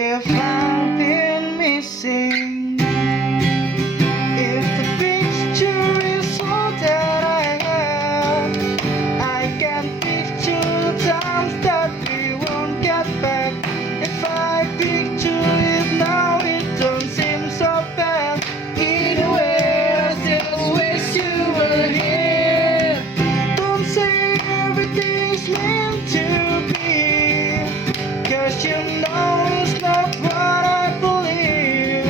If I've been missing, if the picture is all that I have, I can picture the times that we won't get back. If I picture it now, it don't seem so bad. In a way, I still wish you were here. Don't say everything's meant to be, 'cause you know it's not what I believe.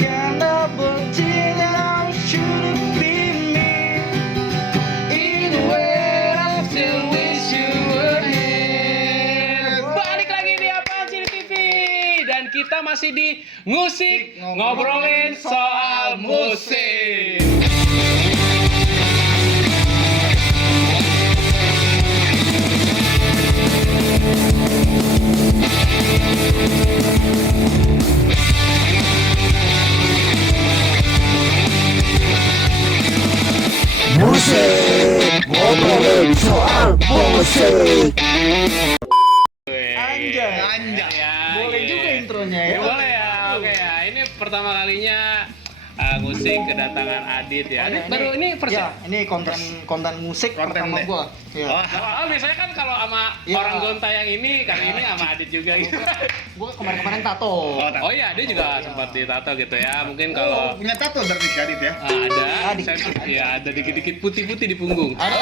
Can't help but think that I should've been me. Either way, I still wish you were here. Balik lagi di Apaan Sih TV dan kita masih di musik ngobrolin soal musik. Musik, ngobrolin soal musik. Anjay. Ya, Boleh iya. juga intronya ya. Boleh ya, oke ya. Ini pertama kalinya musik kedatangan Adit ya. Adit baru ini first ya, ini konten musik pertama deh. gua. Ya. Oh, biasanya kan kalau sama Ya. orang Gonta yang ini, kali ini sama Adit juga gitu. Gua kemarin tato. Oh iya, dia juga sempat ditato gitu ya. Mungkin kalau Punya tato berarti si Adit ya? ada, dikit. ya ada dikit-dikit putih-putih di punggung. Ada.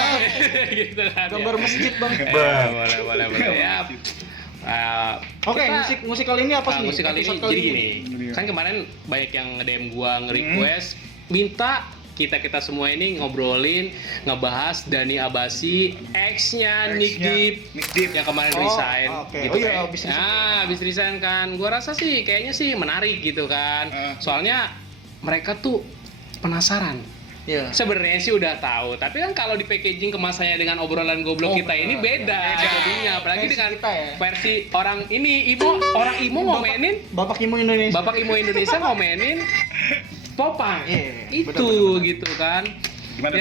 gitu kan. Gambar masjid, Bang. Boleh ya. Oke, Kita- musik kali ini apa sih? musik kali ini Episode jadi gini. Kan kemarin banyak yang nge-DM gua nge-request minta kita semua ini ngobrolin, ngebahas Dani Abasi, ex-nya Nick Deep yang kemarin Oh, resign oke. gitu Oh iya, kan. habis resign. Habis resign kan. Gua rasa sih kayaknya sih menarik gitu kan. Soalnya mereka tuh penasaran. Iya. Sebenarnya sih udah tahu, tapi kan kalau di packaging kemasannya dengan obrolan goblok kita ini beda jadinya, apalagi Versi dengan kita ya. versi orang ini orang Imo ngomenin, Bapak Imo Indonesia. Bapak Imo Indonesia ngomenin Popang. Iya, Itu benar. gitu kan. Gimana?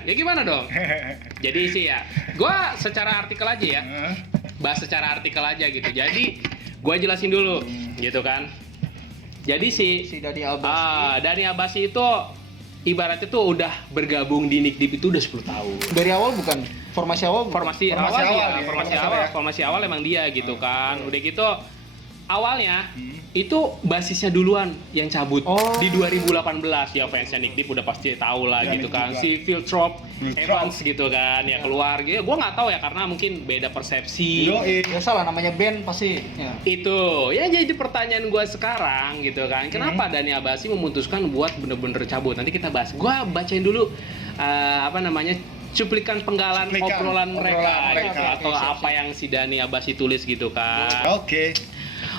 Ya gimana dong? Jadi sih ya, gua secara artikel aja ya. Bahas secara artikel aja gitu. Jadi gua jelasin dulu gitu kan. Jadi Si Dani Abasi. Dani Abasi itu ibaratnya tuh udah bergabung di Nick Deep itu udah 10 tahun. Dari awal bukan? Formasi awal bukan? Formasi Formasi awal, awal ya, nih, formasi formasi awal, awal ya. formasi awal emang dia gitu kan. Udah gitu awalnya itu basisnya duluan yang cabut Oh. di 2018 ya, fansnya Nick Deep udah pasti tahu lah Ya, gitu Nick kan. juga. Si Phil Trop Phil Evans gitu kan ya keluar gitu. Gua nggak tahu ya karena mungkin beda persepsi. Ya salah, namanya band pasti. Ya. Itu ya jadi pertanyaan gua sekarang gitu kan, kenapa Dani Abasi memutuskan buat bener-bener cabut? Nanti kita bahas. Gua bacain dulu cuplikan penggalan obrolan mereka gitu, mereka. atau apa yang si Dani Abasi tulis gitu kan. Oke.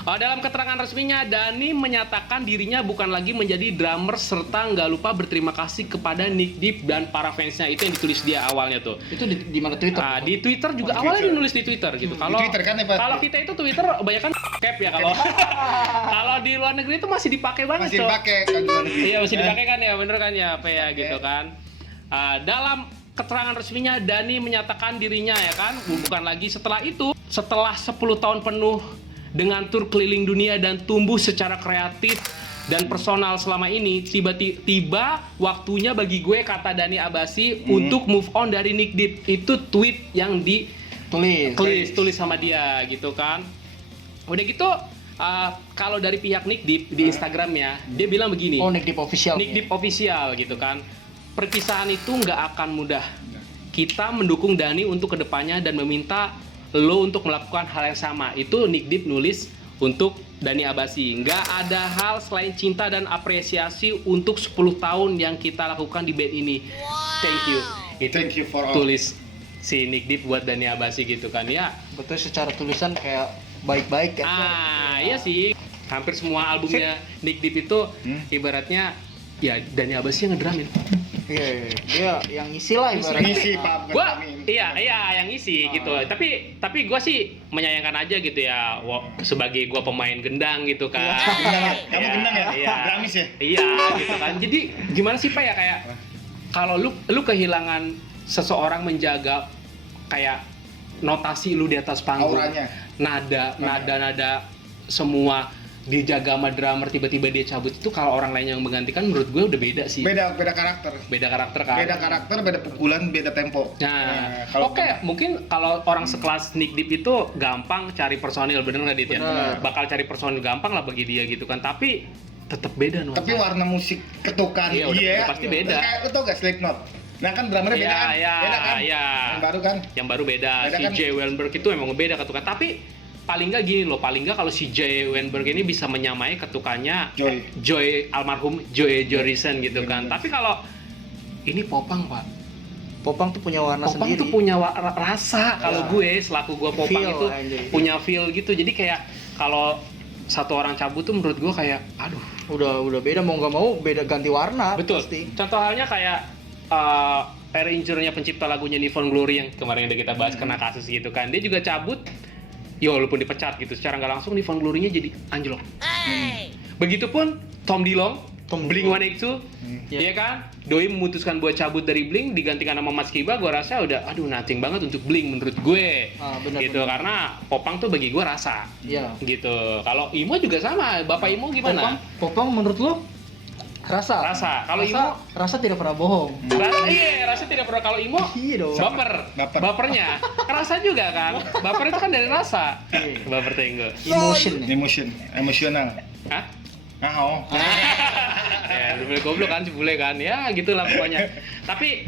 Dalam keterangan resminya, Dani menyatakan dirinya bukan lagi menjadi drummer serta nggak lupa berterima kasih kepada Nick Deep dan para fansnya. Itu yang ditulis dia awalnya tuh. Itu di mana Twitter? Di Twitter juga Oh, di awalnya Twitter. dinulis di Twitter gitu. Kalau Twitter kan ya, Pak? kalau kita itu Twitter kebanyakan cap ya kalau kalau di luar negeri itu masih dipakai banget. Masih Cok. dipakai kan luar negeri. Iya masih dipakai kan ya, bener kan ya, apa ya gitu kan. Dalam keterangan resminya Dani menyatakan dirinya ya kan bukan lagi setelah 10 tahun penuh dengan tur keliling dunia dan tumbuh secara kreatif dan personal selama ini, tiba waktunya bagi gue, kata Dani Abasi, untuk move on dari Nick Deep. Itu tweet yang tulis sama dia gitu kan. Udah gitu kalau dari pihak Nick Deep di Instagramnya dia bilang begini. Oh, Nick Deep official. Nick Deep official gitu kan. Perpisahan itu nggak akan mudah. Kita mendukung Dani untuk kedepannya dan meminta lo untuk melakukan hal yang sama. Itu Nick Deep nulis untuk Dani Abasi. Nggak ada hal selain cinta dan apresiasi untuk 10 tahun yang kita lakukan di band ini. Thank you. Itu Thank you for all. tulis si Nick Deep buat Dani Abasi gitu kan ya. Betul, secara tulisan kayak baik-baik ya. Iya sih. Hampir semua albumnya Nick Deep itu ibaratnya ya Dani Abasi yang ngedramin. Iya, dia yang ngisi lah ibaratnya. Ngisi Pak. bukan Gua kami. iya yang isi gitu. Tapi gua sih menyayangkan aja gitu ya sebagai gua pemain gendang gitu kan. Kamu gendang ya? Iya. Dramis ya? Iya gitu kan. Jadi gimana sih Pak ya, kayak kalau lu kehilangan seseorang menjaga kayak notasi lu di atas panggung. Auranya. Nada semua dijaga sama drummer tiba-tiba dia cabut itu, kalau orang lain yang menggantikan menurut gue udah beda sih. Beda karakter. Beda karakter kan. Beda karakter, beda pukulan, beda tempo. Nah, kalau oke, mungkin kalau orang sekelas Nick Deep itu gampang cari personil, bener nggak Dit ya? Bener. Bakal cari personil gampang lah bagi dia gitu kan, tapi tetap beda nuansa. tapi warna musik ketukan Iya, udah pasti beda. Kayak itu gak Slipknot. Nah kan drummernya beda kan? Iya, Beda kan? iya. Yang baru kan? Yang baru beda, Beda si kan? Jay Weinberg itu emang beda ketukan, tapi paling nggak gini loh, paling nggak kalau si Jay Weinberg ini bisa menyamai ketukannya Joy. almarhum Joy Jordison gitu kan. Bener. Tapi kalau ini Popang Pak, Popang tuh punya warna Popang sendiri. tuh punya rasa. Kalau Iya. gue selaku gue Popang Feel, itu anjay. punya feel gitu. Jadi kayak kalau satu orang cabut tuh menurut gue kayak aduh. Udah beda, mau nggak mau beda, ganti warna. Betul. Pasti. Contoh halnya kayak arranger-nya pencipta lagunya Nivon Glory yang kemarin udah kita bahas kena kasus gitu kan. Dia juga cabut. Ya walaupun dipecat gitu, secara nggak langsung Nivon Glory-nya jadi anjlok. Begitupun Tom Dillon, Blink-182, Iya. ya kan? Doi memutuskan buat cabut dari Blink, digantikan sama Mas Kiba, gue rasa udah, aduh nothing banget untuk Blink menurut gue. Benar, Gitu, benar. karena Popang tuh bagi gue rasa. Iya. Gitu. Kalau Imo juga sama, Bapak Imo gimana? Popang menurut lo rasa? Rasa. Kalau rasa tidak pernah bohong. Rasa tidak pernah. Kalau Imo Iya dong. Baper. bapernya rasa juga kan. Baper itu kan dari rasa. Iya. Baper tenggo. Emotion ya. Emosional. Hah? Ah, oh. Ya, lu goblok kan, bule kan. Ya, gitulah pokoknya. Tapi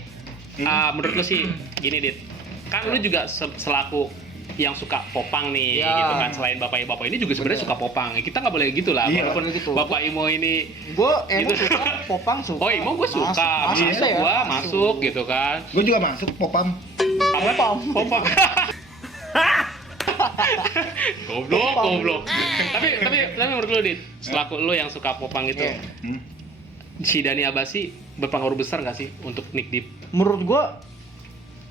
menurut lu sih gini, Dit. Kan lu juga selaku yang suka Popang nih, Ya. gitu kan. Selain bapak ini juga sebenarnya suka Popang. Kita nggak boleh gitu lah. Iya, Walaupun gitu. Bapak Imo ini Gue emang Gitu. suka, Popang suka. Oh, Imo gue suka. Masuk Masuk ya, gua masuk gitu kan. Gue juga masuk popam. Popang. Goblok. Tapi menurut lu, Dit, selaku lu yang suka Popang itu, Iya. si Dani Abasi berpengaruh besar nggak sih untuk Nick Deep? Menurut gue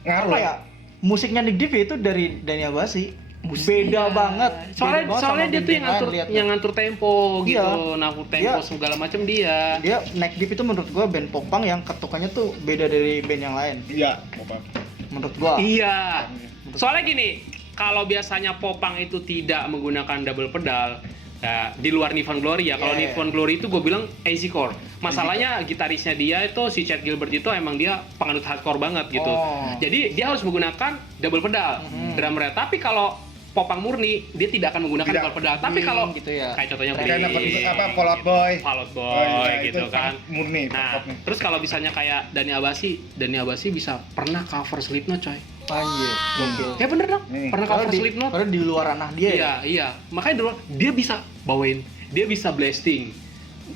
Ngaruh apa ya? Musiknya Nick Deep itu dari Dani Abasi. Beda banget. Soalnya Beda banget sama dia tuh band-band lain, lihat. yang ngatur tempo gitu, Iya. ngatur tempo Dia- segala macam dia. Dia Nick Deep itu menurut gue band Popang yang ketukannya tuh beda dari band yang lain. Iya, popam. Menurut gue. Iya. Soalnya gini, kalau biasanya Popang itu tidak menggunakan double pedal, ya, di luar Nivon Glory ya. Kalau Yeah. Nivon Glory itu gue bilang easy core. Masalahnya gitarisnya dia itu si Chad Gilbert itu emang dia penganut hardcore banget gitu. Oh. Jadi dia harus menggunakan double pedal drummernya. Tapi kalau Popang murni dia tidak akan menggunakan Tidak. double pedal. Tapi kalau gitu ya. kayak contohnya Kayak Blink, apa Fall Out Boy. Fall Out Boy Oh, iya, gitu itu kan. sangat murni, Nah, pop nih. terus kalau misalnya kayak Dani Abasi bisa pernah cover Slipknot coy. Anjir. Gokil. Ya bener dong, pernah cover Padahal Slipknot. padahal di luar ranah dia ya. Iya. Makanya dulu dia bisa bawain, dia bisa blasting.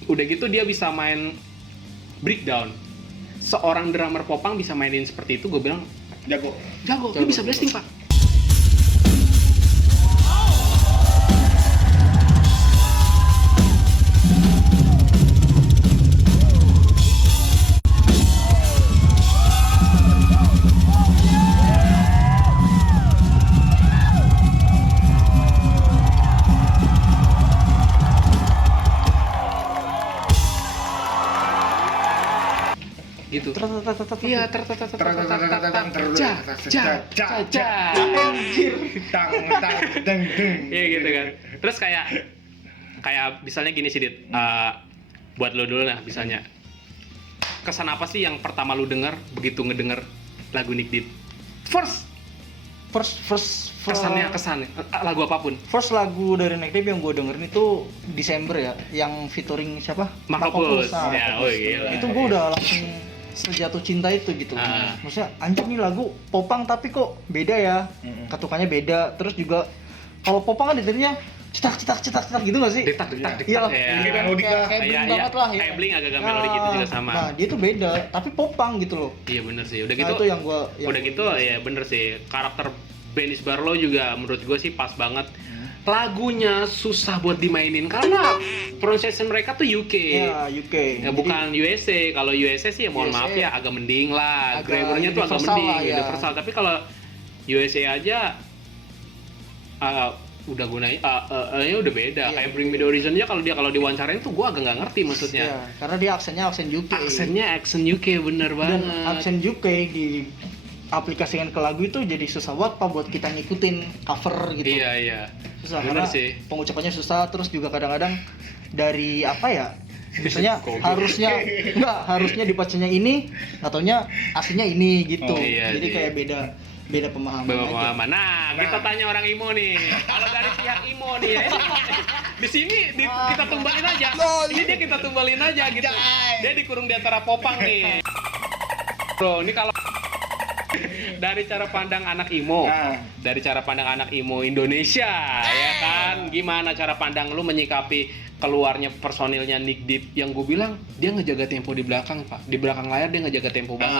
Udah gitu dia bisa main breakdown. Seorang drummer Popang bisa mainin seperti itu, gue bilang Jago. jago, dia bisa blasting, Pak. Gitu. Iya, Iya gitu kan. Terus kayak misalnya gini sih, Dit. Buat lo dulu lah misalnya. Kesan apa sih yang pertama lu denger begitu ngedenger lagu Nick Deep? First kesannya lagu apapun. First lagu dari Nick Deep yang gue dengerin itu Desember ya, yang featuring siapa? Makopus. Nah, Ya, oh gila. itu gue udah langsung sejatuh cinta itu gitu. Maksudnya anjir nih lagu Popang tapi kok beda ya, ketukannya beda. Terus juga kalau Popang kan detailnya cetak gitu nggak sih? Detak. Iya lah, Ya. gitu kan, Melodik lah. kayak Blink banget lah ya. Kayak Blink agak melodik gitu juga sama. Nah dia tuh beda, tapi Popang gitu loh. Iya bener sih. Udah Nah, gitu. itu yang gua Udah gitu ya bener sih. Karakter Benis Barlow juga menurut gue sih pas banget. Lagunya susah buat dimainin karena pronunciation mereka tuh UK. Ya UK. Ya, bukan USA. Kalau USA sih ya mohon USA maaf ya agak mending lah. agak Grammarnya tuh agak universal mending, lah, ya. universal. Tapi kalau USA aja udah gunain udah beda. Iya. Kayak Bring Me The Horizon aja kalau diwawancarain tuh gua agak nggak ngerti maksudnya. Ya, karena dia aksennya aksen UK. Aksen UK bener Dan banget. aksen UK di aplikasikan ke lagu itu jadi susah banget Pak buat kita ngikutin cover gitu. Iya. Susah Bener karena sih. pengucapannya susah, terus juga kadang-kadang dari apa ya? Biasanya Goblok. harusnya dibacanya ini, ataunya aslinya ini gitu. Oh, iya Jadi sih. kayak beda pemahaman aja. Pemahaman. Nah, kita tanya orang IMO nih. Kalau dari pihak IMO nih, ya, di sini kita tumbalin aja. Ini dia kita tumbalin aja gitu. Dia dikurung di antara popang nih. Bro, ini kalau dari cara pandang anak IMO, dari cara pandang anak IMO Indonesia, ya kan? Gimana cara pandang lu menyikapi keluarnya personilnya Nick Deep yang gue bilang dia ngejaga tempo di belakang, Pak. Di belakang layar dia ngejaga tempo banget.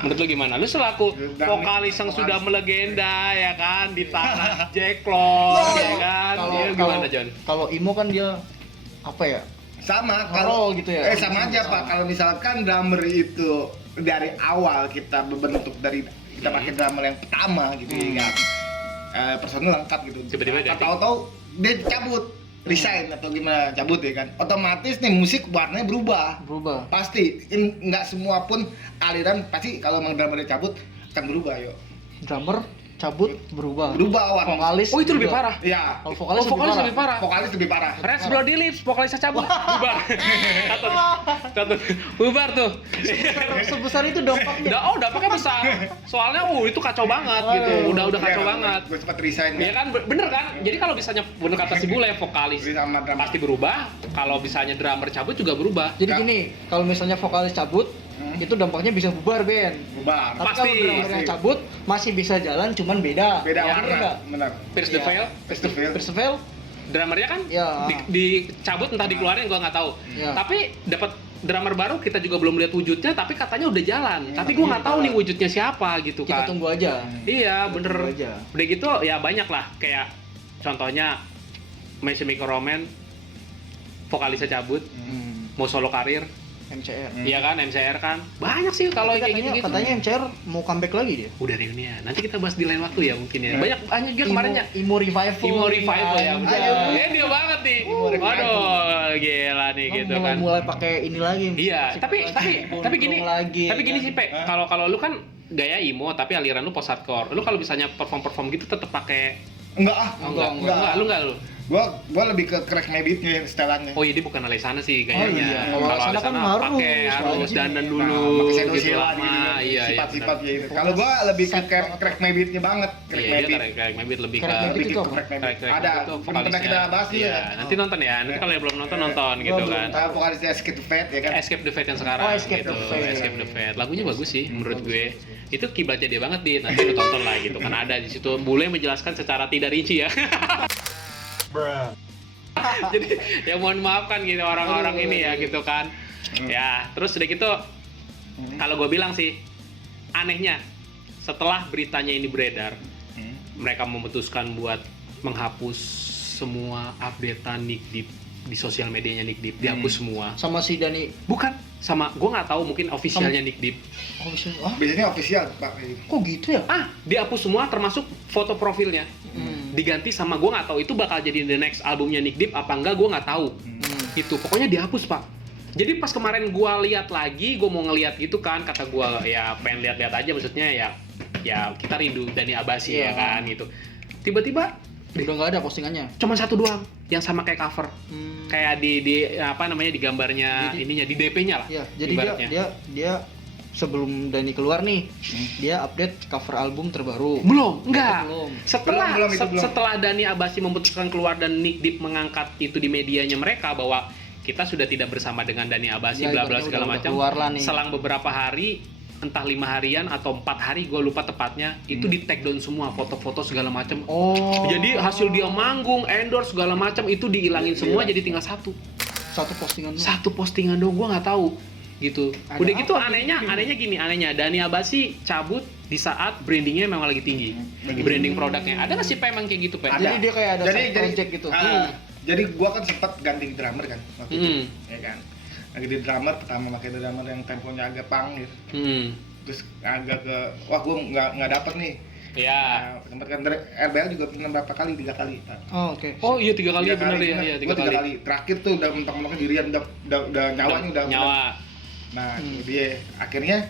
Menurut lu gimana? Lu selaku vokalis yang sudah melegenda, ya kan? Di tanah Jack Lock, ya kan? Dia gimana, John? Kalau Imo kan dia apa ya? Sama Roll gitu ya. sama aja Pak, kalau misalkan drummer itu dari awal kita berbentuk dari kita pakai drummer yang pertama gitu ya kan. Personil lengkap gitu. Tiba-tiba ganti. Tahu-tahu dia cabut, resign atau gimana, cabut ya kan. Otomatis nih musik warnanya berubah. Pasti nggak semua pun aliran pasti kalau memang drummer cabut akan berubah yo. Drummer cabut berubah Warna. Vokalis Oh, itu lebih juga. parah. Iya. Kalau vokalis, Lebih parah. Vokalis lebih parah. Reds Bloody Lips, vokalisnya cabut, bubar. Satu, bubar tuh. Sebesar itu dampaknya. Dampaknya besar. Soalnya, itu kacau banget gitu. Udah kacau banget. Gue sempat resign Iya kan, bener kan? Jadi kalau misalnya bener kata si Bule, vokalis sama drummer. pasti berubah. Kalau misalnya drummer cabut juga berubah. Jadi gini, kalau misalnya vokalis cabut, itu dampaknya bisa bubar band. Bubar. Tapi Pasti. kalau drummer yang cabut masih bisa jalan, cuman beda. Beda Ya, warna. nggak? Benar. Pierce the Iya. Veil, Persevel, drummernya kan Ya. dicabut entah dikeluarin gua nggak tahu. Ya. Tapi dapat drummer baru, kita juga belum lihat wujudnya, tapi katanya udah jalan. Tapi gua nggak tahu nih wujudnya siapa gitu kita kan. tunggu aja. Iya, Kita bener. tunggu aja. Udah gitu ya banyak lah, kayak contohnya My Chemical Romance, vokalisnya cabut, mau solo karir, MCR. iya kan, MCR kan, banyak sih kalau kayak Katanya, gitu-gitu. katanya MCR mau comeback lagi dia. Udah reunian, nanti kita bahas di lain waktu ya mungkin ya. Banyak juga kemarinnya. Imo Revival. Imo Revival ya, bener. Ayo. Dia banget nih. Imo Revival. Waduh, gila nih gitu kan. Mulai pakai ini lagi. Iya, tapi gini, lagi, tapi gini kan. sih, Pe. Kalau lu kan gaya emo tapi aliran lu post hardcore. Lu kalau misalnya perform gitu tetap pakai Enggak. lu enggak lu. Gua lebih ke crack maybeatnya yang setelannya. Oh iya, dia bukan alay sana sih Oh kayaknya. iya, kalau alay sana kan harus, pakai wajib. dandan Nah, dulu pakai shadow gitu sila lama. Iya, sifat-sifatnya benar. itu. Kalau gua lebih ke Set banget. crack maybeatnya banget, crack Iya, maybeat. dia crack maybe lebih ke Crack maybeat Lebih itu ke apa? crack maybeat. Crack Ada. itu Pernah kita bahas nih. Iya, nanti nonton ya. Nanti kalau yang belum nonton gitu Gua kan. belum Vokalisnya Escape to Fate ya kan. Escape the Fate yang sekarang. Oh, Escape gitu. the Fate. Escape the Fate. Lagunya bagus sih menurut gue. Itu kiblatnya dia banget di. Nanti lu tonton lah gitu. Kan ada di situ. Bule menjelaskan secara tidak rinci ya. Jadi ya mohon maaf kan gitu orang-orang ini ya gitu kan. Ya, terus udah gitu kalau gue bilang sih anehnya setelah beritanya ini beredar, mereka memutuskan buat menghapus semua updatean Nick Deep di sosial medianya Nick Deep, dihapus semua. Sama si Dani. Bukan, sama gue nggak tahu mungkin officialnya Nick Deep. Oh, bisa. Ah, Biasanya official, Pak. kok gitu ya? Dihapus semua termasuk foto profilnya. Diganti sama gue nggak tahu itu bakal jadi the next albumnya Nick Deep apa enggak, gue nggak tahu. Itu pokoknya dihapus, Pak. Jadi pas kemarin gue lihat lagi, gue mau ngeliat gitu kan, kata gue ya pengen lihat-lihat aja, maksudnya ya kita rindu Dani Abasi ya Iya. kan gitu. Tiba-tiba Udah nggak ada postingannya. cuma satu doang yang sama kayak cover. Kayak di apa namanya di gambarnya Jadi- ininya di DP-nya lah. Iya, jadi ibaratnya. dia sebelum Dani keluar nih, dia update cover album terbaru. Belum, enggak. Belum. Setelah Belum, itu belum. setelah Dani Abasi memutuskan keluar dan Nick Deep mengangkat itu di medianya mereka bahwa kita sudah tidak bersama dengan Dani Abasi, Ya, bla bla ibaratnya segala udah macam. keluar lah nih. Selang beberapa hari, entah 5 harian atau 4 hari, gue lupa tepatnya, itu di take down semua foto-foto segala macam. Oh. Jadi hasil dia manggung, endorse segala macam itu dihilangin semua, jadi tinggal satu postingan. postingan dong, gue nggak tahu gitu. Ada Udah gitu apa anehnya Dani Abasi cabut di saat brandingnya memang lagi tinggi, branding produknya. Ada nggak sih Pe emang kayak gitu Pe? Ada. Jadi dia kayak ada side project gitu. Jadi gua kan sempat ganti drummer kan waktu itu, Hmm. ya kan. Lagi di drummer pertama pakai drummer yang temponya agak pang gitu. Terus agak ke wah gua nggak dapet nih. Ya. Nah, sempat kan RBL juga pernah berapa kali, 3 kali. Oh, oke. Oh iya 3 kali ya bener ya, bener. iya Gua 3 kali. Terakhir tuh udah mentok-mentoknya dirian udah nyawanya udah. Nyawa. Nah, dia akhirnya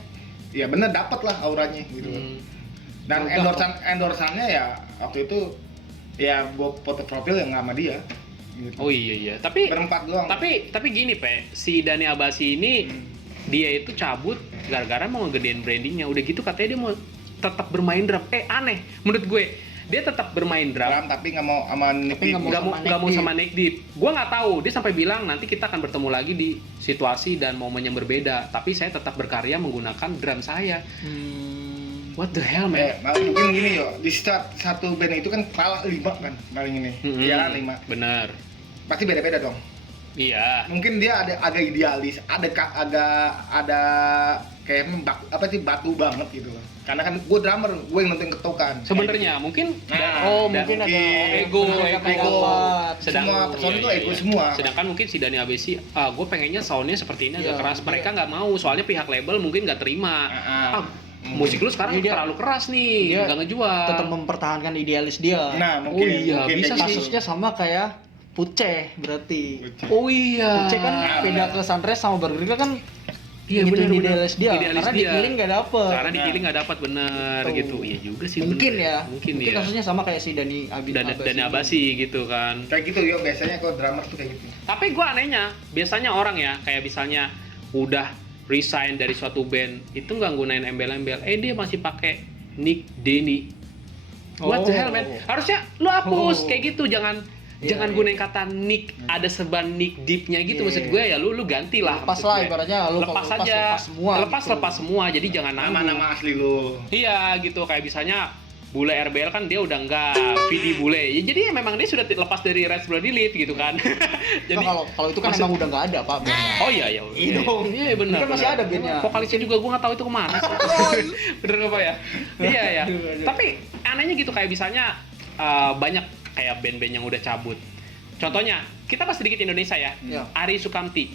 ya bener dapet lah auranya gitu. Hmm. Dan endorsannya ya waktu itu ya gue foto profil yang nggak sama dia. Gitu. Oh iya. Tapi berempat doang. Tapi gini, Pe. Si Dani Abasi ini dia itu cabut gara-gara mau ngegedein brandingnya. Udah gitu katanya dia mau tetap bermain drum. Aneh menurut gue. Dia tetap bermain drum tapi nggak mau sama Nick Deep. Nggak mau sama Nick Deep. Gue nggak tahu. Dia sampai bilang nanti kita akan bertemu lagi di situasi dan momen yang berbeda. Tapi saya tetap berkarya menggunakan drum saya. What the hell, man? Mungkin gini yo. Di satu band itu kan kalah 5 kan paling ini. Iya kan 5. Bener. Pasti beda-beda dong. Iya. Mungkin dia agak idealis, ada kayak batu banget gitu. Karena kan gue drummer, gue yang nentuin ketukan. Sebenarnya mungkin mungkin ada ego. Semua personil itu ego semua. Sedangkan mungkin si Dani Abesi, gue pengennya soundnya seperti ini agak keras. Mereka nggak mau, soalnya pihak label mungkin nggak terima. Musik lu sekarang terlalu keras nih, nggak ngejual. Tetap mempertahankan idealis dia. Nah, mungkin bisa sih. Kasusnya sama kayak Puceh berarti. Oh iya. Puceh kan pindah ke Sunrise sama Burger kan. Iya benar idealis dia. Karena di Killing nggak dapet. Karena di Killing nggak dapet bener gitu. Iya juga sih. Mungkin bener. ya. Mungkin kasusnya sama kayak si Dani Abasi gitu kan. Kayak gitu ya biasanya kalau drummer tuh kayak gitu. Tapi gua anehnya, biasanya orang ya kayak misalnya udah resign dari suatu band itu nggak gunain embel-embel. Dia masih pakai Nick Denny. What the hell, man? Harusnya lu hapus kayak gitu, jangan gunain kata Nick, ada seban Nick Deep-nya gitu. Maksud gue ya lu gantilah. Lepas lah ibaratnya lu lepas semua. Jadi jangan nama asli lu. Iya gitu, kayak misalnya Bule RBL kan dia udah enggak VD Bule. Ya jadi memang dia sudah lepas dari Red Blood Elite gitu kan. Jadi kalau itu kan emang udah enggak ada, Pak. Oh iya. Iya benar. Kan masih ada bandnya. Vokalisnya juga gua enggak tahu itu kemana. Bener enggak, Pak ya? Iya. Tapi anehnya gitu kayak misalnya banyak kayak band-band yang udah cabut. Contohnya, kita bahas sedikit Indonesia ya. Ari Sukamti.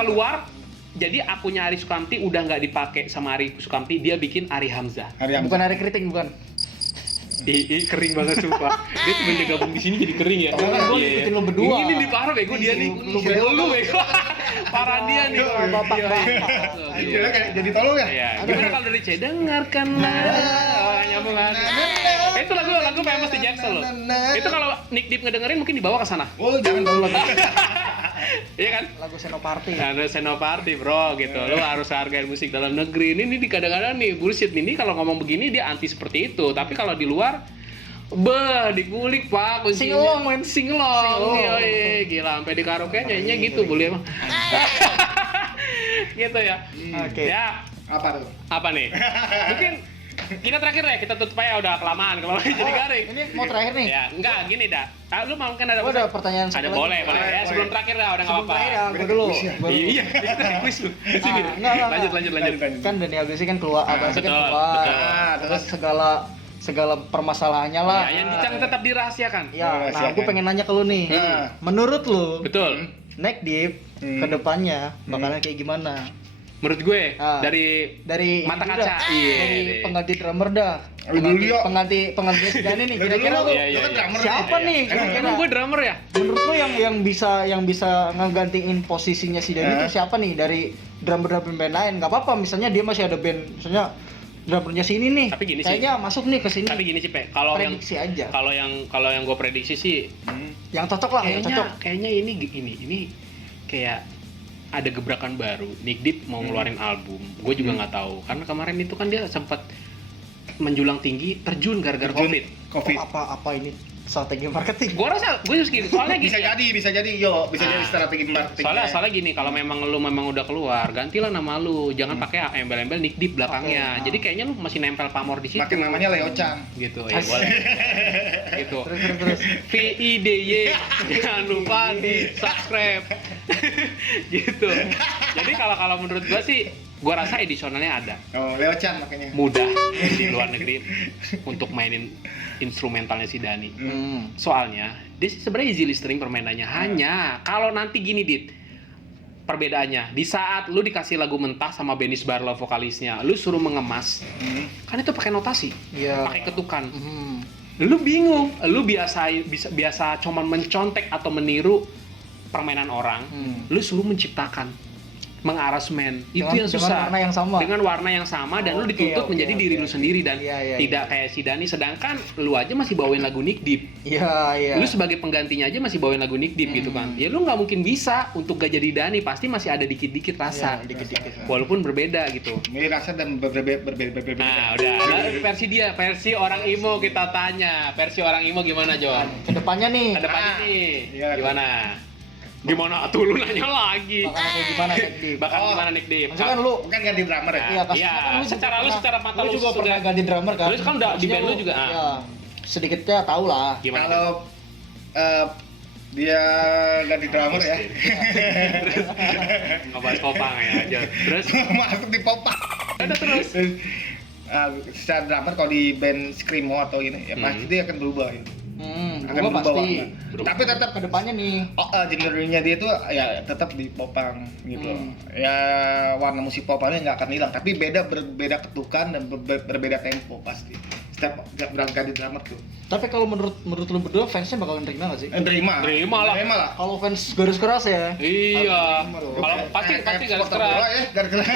Keluar, jadi akunnya Ari Sukamti udah nggak dipakai sama Ari Sukamti, dia bikin Ari Hamzah. Bukan Ari Keriting, bukan? Kering banget sumpah. Dia tuh benda gabung di sini jadi kering ya. Kan gue ikutin lo berdua. Ini di parah bego dia nih. Lu bego. Parah dia nih. Bapak. Jadi tolong ya? Iya. Gimana kalau dari C dengarkan nyambung kan. Itu lagu famous di Jackson loh. Itu kalau Nick Deep ngedengerin mungkin dibawa ke sana. Oh, jangan tolong. Iya kan? Lagu Senoparty. Ada Senoparty bro gitu. Lu harus hargain musik dalam negeri. Ini kadang-kadang nih bullshit nih kalau ngomong begini dia anti seperti itu. Tapi kalau di luar dikulik Pak. Singelong men. Singelong. Iya, gila sampai di karaoke nyanyinya gitu boleh emang. Gitu ya. Oke. Ya. Apa nih? Mungkin kita terakhir deh, kita tutup aja udah kelamaan jadi garing. Ini mau terakhir nih. Ya, enggak gini dah. Lu mau kan ada pertanyaan ada boleh ya. Sebelum terakhir dah udah enggak apa-apa. Gue dulu. Iya, kita kuis lu. Lanjut. Kan Dani Abasi kan keluar, Abasi kan keluar. Terus segala permasalahannya lah. Ya, yang tetap dirahasiakan. Ya, nah aku pengen nanya ke lu nih. Menurut lu, betul. Nick Deep ke depannya bakalan kayak gimana? Menurut gue dari mata kaca. Dari pengganti drummer dah. Pengganti si Dani nih kira-kira lu siapa nih kira-kira? Emang gue drummer ya? Menurut lu yang bisa ngegantiin posisinya si Dani itu siapa nih dari drummer band lain? Gak apa-apa misalnya dia masih ada band misalnya drummernya sini nih. Tapi gini kayaknya sih, masuk nih ke sini. Tapi gini sih, Pe. Kalau yang gue prediksi sih yang cocok lah, kayaknya ini kayak ada gebrakan baru. Nick Deep mau ngeluarin album. Gue juga nggak tahu karena kemarin itu kan dia sempat menjulang tinggi terjun gara-gara COVID. Apa ini strategi marketing? Gue rasa gue just gitu. Soalnya bisa jadi strategi marketing. Soalnya gini, kalau memang lu udah keluar, gantilah nama lu. Jangan pakai embel-embel Nick Deep belakangnya. Jadi kayaknya lu masih nempel pamor di situ. Pakai namanya Leo Chan. Gitu ya boleh. Gitu. Terus. VIDY. Jangan lupa di subscribe. Gitu. Jadi kalau menurut gua sih, gua rasa edisionalnya ada. Oh, Leo Chan makanya. Mudah di luar negeri untuk mainin instrumentalnya si Dani. Soalnya dia sebenarnya easy listening permainannya. Hanya kalau nanti gini Dit, perbedaannya di saat lu dikasih lagu mentah sama Benis Barlow vokalisnya, lu suruh mengemas, kan itu pakai notasi, pakai ketukan. Lu bingung, lu biasa cuman mencontek atau meniru permainan orang, lu suruh menciptakan. mengarasmen itu Dengan- yang susah dengan warna yang sama. dengan warna yang sama dan lu Oke, dituntut oke, menjadi oke, diri lu oke. sendiri dan Iya, tidak kayak si Dani, sedangkan lu aja masih bawain lagu Nick Deep. Iya. Lu sebagai penggantinya aja masih bawain lagu Nick Deep gitu kan. Ya lu nggak mungkin bisa untuk gak jadi Dani, pasti masih ada dikit-dikit rasa. Iya, dikit-dikit. Walaupun berbeda gitu. Milih rasa dan berbeda. Nah, udah. Nah, versi dia, versi orang imo kita tanya. Versi orang imo gimana, Jon? Kedepannya nih. Kedepannya Ah, nih, iya. gimana? Gimana tuh lu nanya lagi? Bakal kayak gimana Nick Deep? Bakal Oh, gimana Nick Deep? Maksudnya kan lu Bukan ganti drummer ya? Iya, Iya, kan lu secara lu, secara mata lu juga sudah- pernah ganti drummer kan? Lu kan udah di Maksudnya band lu juga, ah. Iya. Sedikitnya tahu lah. Gimana? Kalau dia ganti drummer ya. Ngebahas Kopang ya, Jon. Terus Masuk di popa. ada terus. Secara drummer kalau di band screamo atau ini ya pasti dia akan berubah ya. Akan Gua berubah pasti. warna. Berubah. Tapi tetap Kedepannya nih. genrenya dia itu ya tetap di popang gitu. Ya warna musik popangnya nggak akan hilang, tapi berbeda ketukan dan berbeda tempo pasti. Setiap berangkat di drummer tuh. Tapi kalau menurut lu berdua fansnya bakal nerima nggak sih? Terima Terima lah. Kalau fans garis keras ya. Iya. Terima dong. Kalau pasti Kayak pasti garis supporter bola keras. ya, garis keras.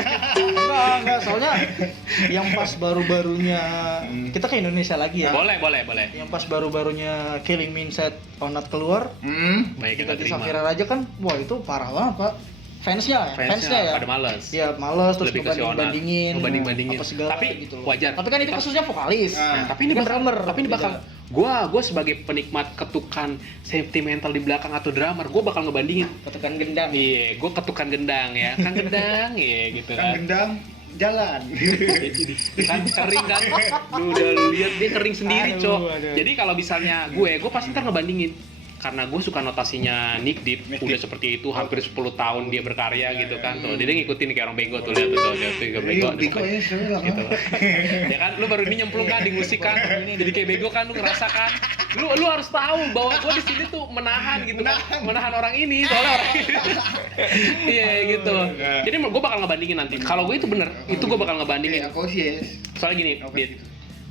Enggak, soalnya yang pas baru-barunya kita ke Indonesia lagi ya. Boleh, boleh, boleh. Yang pas baru-barunya Killing Me Inside Or Not keluar, Baik, kita di terima. Safira Raja kan, wah itu parah banget Pak. Fansnya ya. pada males. Iya, males terus Lebih ke si Onat. ngebanding-bandingin. Ngebanding-bandingin. Apa segala Tapi gitu loh. wajar. Tapi kan itu kasusnya vokalis. Nah, Tapi ini kan bakal, drummer. tapi ini bakal gua sebagai penikmat ketukan sentimental di belakang atau drummer, gua bakal ngebandingin. ketekan gendang. Iya, gua ketukan gendang ya. Kan gendang ya gitu Kan kan. gendang jalan. Kan kering kan. Lu udah lihat dia kering sendiri, Cok. Aduh. Jadi kalau misalnya gue pasti ntar ngebandingin. Karena gue suka notasinya Nick Deep, Nick udah Deep. seperti itu hampir 10 tahun dia berkarya gitu kan. Tuh, dia ngikutin kayak orang bego tuh, lihat tuh, dia kayak bego. Bego ya, saya lah. Gitu. Ya kan, lu baru ini nyemplung kan di musik kan, jadi kayak bego kan, lu ngerasa kan. Lu harus tahu bahwa gue di sini tuh menahan gitu kan, menahan orang ini, soalnya orang ini. Iya gitu. Jadi gue bakal ngebandingin nanti. Kalau gue itu bener, itu gue bakal ngebandingin. Aku sih ya. Soalnya gini, Oke. Dit,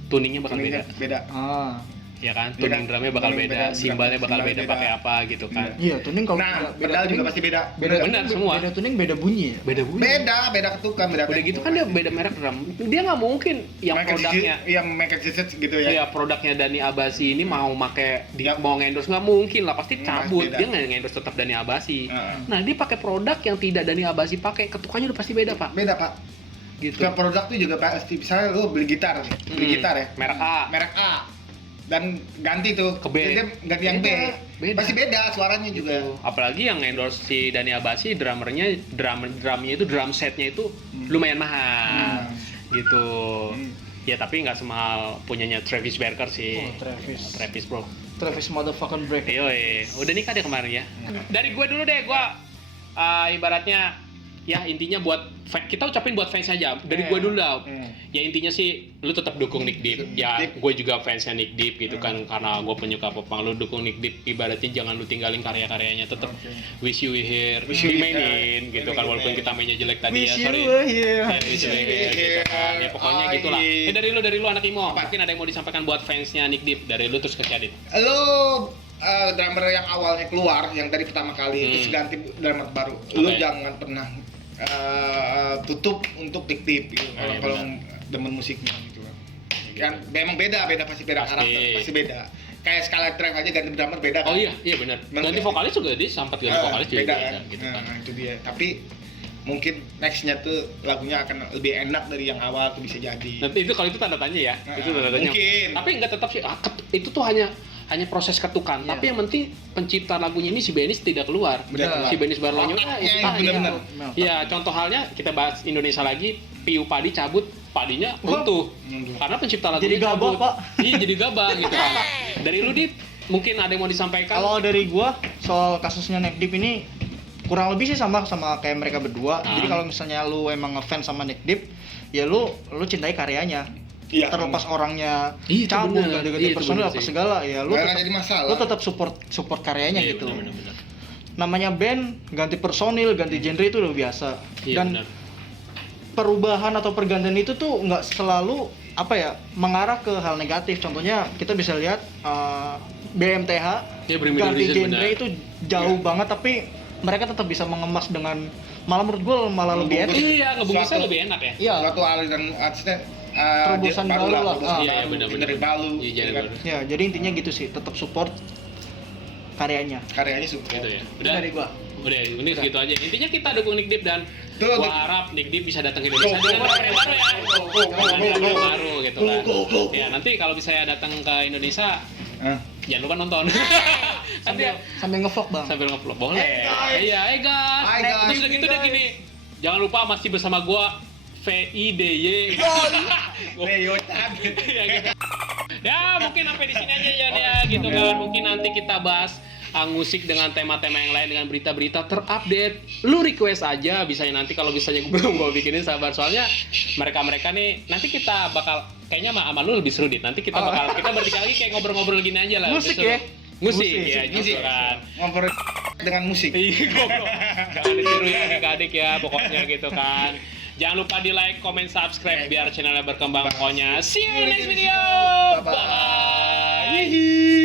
tuningnya bakal beda. Beda. Ah. Ya kan, Iya tuning kan? drumnya bakal Tuning beda, beda, simbalnya bakal simbal beda, beda. pakai apa gitu kan. Iya, tuning kalau Nah, pedal juga pasti beda. beda Benar, tuning, semua. Beda tuning beda bunyi ya. Beda bunyi. Beda ketukan, beda Udah tempo. gitu kan dia beda merek drum. Dia nggak mungkin yang produknya yang make gitu ya. Iya, produknya Dani Abasi ini mau make Ya. mau ngendorse nggak mungkin lah, pasti cabut. beda. Dia nggak ngendorse tetap Dani Abasi. Heeh. Nah, dia pakai produk yang tidak Dani Abasi pakai, ketukannya udah pasti beda, Pak. Beda, Pak. Gitu. Setiap produk tuh juga pasti, misalnya lu beli gitar nih, beli gitar ya. Merek A. Merek A. Dan ganti tuh Ke B. Dia ganti yang B. Beda. Pasti beda suaranya juga. Gitu. Apalagi yang endorse si Dani Abasi, drummernya drumnya itu drum setnya itu lumayan mahal. Gitu. Ya tapi nggak semahal punyanya Travis Barker sih. Oh, Travis. Travis bro. Travis motherfucking break. Yoi, udah nikah dia kemarin ya. Dari gue dulu deh, gue ibaratnya ya intinya buat kita ucapin buat fans aja. Dari gue dulu dah. Ya intinya sih lu tetap dukung Nick Deep. Ya gue juga fansnya Nick Deep gitu kan, karena gue penyuka popang. Lu dukung Nick Deep, ibaratnya jangan lu tinggalin karya-karyanya. Tetap Wish You Were Here Wish You Were dimainin Here. gitu kan, walaupun kita mainnya jelek tadi ya. Wish you Sorry. were here. Ya, Wish You Were Here gitu kan. Ya pokoknya Oh, gitulah. iya. Dari lu anak Imo, mungkin ada yang mau disampaikan buat fansnya Nick Deep. Dari lu terus ke Syadid. Lu drummer yang awalnya keluar, yang dari pertama kali terus ganti drummer baru. Lu Oke. jangan pernah tutup untuk Nick gitu. Oh, iya, Kalau benar. demen musiknya gitu. Kan memang beda pasti beda Pasti. karakter, pasti beda. Kayak Scarlet Drive aja ganti drummer beda kan. Oh iya benar. Ganti vokalis juga dia sempat ganti vokalis juga beda beda, kan. gitu kan. Nah, itu dia. Tapi mungkin nextnya tuh lagunya akan lebih enak dari yang awal tuh bisa jadi. Nanti itu kalau itu tanda tanya ya. Nah, Itu tanda tanya. mungkin. Tapi enggak tetap sih itu tuh hanya proses ketukan. Iya. Tapi yang penting pencipta lagunya ini si Benis tidak keluar. Benar. Si Benis Barlonyo Otaknya itu yang benar-benar. Ya, contoh halnya kita bahas Indonesia lagi, Piu Padi cabut, padinya runtuh. Karena pencipta lagunya Jadi gabah, cabut. Pak. Iya, jadi gabah gitu kan. Dari lu Dit, mungkin ada yang mau disampaikan? Kalau dari gua soal kasusnya Nick Deep ini kurang lebih sih sama kayak mereka berdua. Jadi kalau misalnya lu emang ngefans sama Nick Deep, ya lu cintai karyanya. Iya. Terlepas orangnya Iya, itu cabut, bener. ganti Iya, itu personil bener apa sih. segala, ya lu Nggak tetap, jadi masalah. lu tetap support karyanya Iya, gitu. benar. Namanya band, ganti personil, ganti genre itu udah biasa. Iya, Dan benar. perubahan atau pergantian itu tuh nggak selalu mengarah ke hal negatif. Contohnya kita bisa lihat BMTH Ya, Bring Me The ganti Horizon, genre benar. itu jauh banget, tapi mereka tetap bisa mengemas dengan malah menurut gue malah lebih enak. Iya, ngebungkusnya Suatu- lebih enak ya. Iya. Suatu aliran artisnya Terobosan baru lah. Iya, benar-benar. dari baru. Iya, gitu jadi kan. baru. Ya, jadi intinya gitu sih, tetap support karyanya. Karyanya support. Gitu ya. Itu Udah. dari gua. Udah, ini segitu aja. Intinya kita dukung Nick Deep dan Tuh, gua tuh. harap Nick Deep bisa datang ke Indonesia dengan Go, karya baru ya. Dengan karya baru gitu kan. Go. Ya, nanti kalau bisa datang ke Indonesia Hah? jangan lupa nonton. Nanti Sambil ngevlog, Bang. sambil nge-vlog boleh. Hey, guys. Iya, guys. Hi, guys. Terus udah gitu deh gini. Jangan lupa masih bersama gua VIDY. Leo tadi. Ya, gitu. Ya, mungkin sampai di sini aja ya gitu kan. Mungkin nanti kita bahas musik dengan tema-tema yang lain dengan berita-berita terupdate. Lu request aja, bisanya nanti kalau bisanya gue bikinin sabar, soalnya mereka nih nanti kita bakal kayaknya sama lu lebih seru dit. Nanti kita bakal kita bertiga lagi kayak ngobrol-ngobrol gini aja lah. Musik lebih seru. ya? Musik Musik, ya gitu Musik. kan. Ngobrol dengan musik. Iya, goblok. Jangan ditiru ya adik-adik ya, pokoknya gitu kan. Jangan lupa di like, comment, subscribe biar channelnya berkembang pokoknya. See you in next video. Bye-bye. Bye.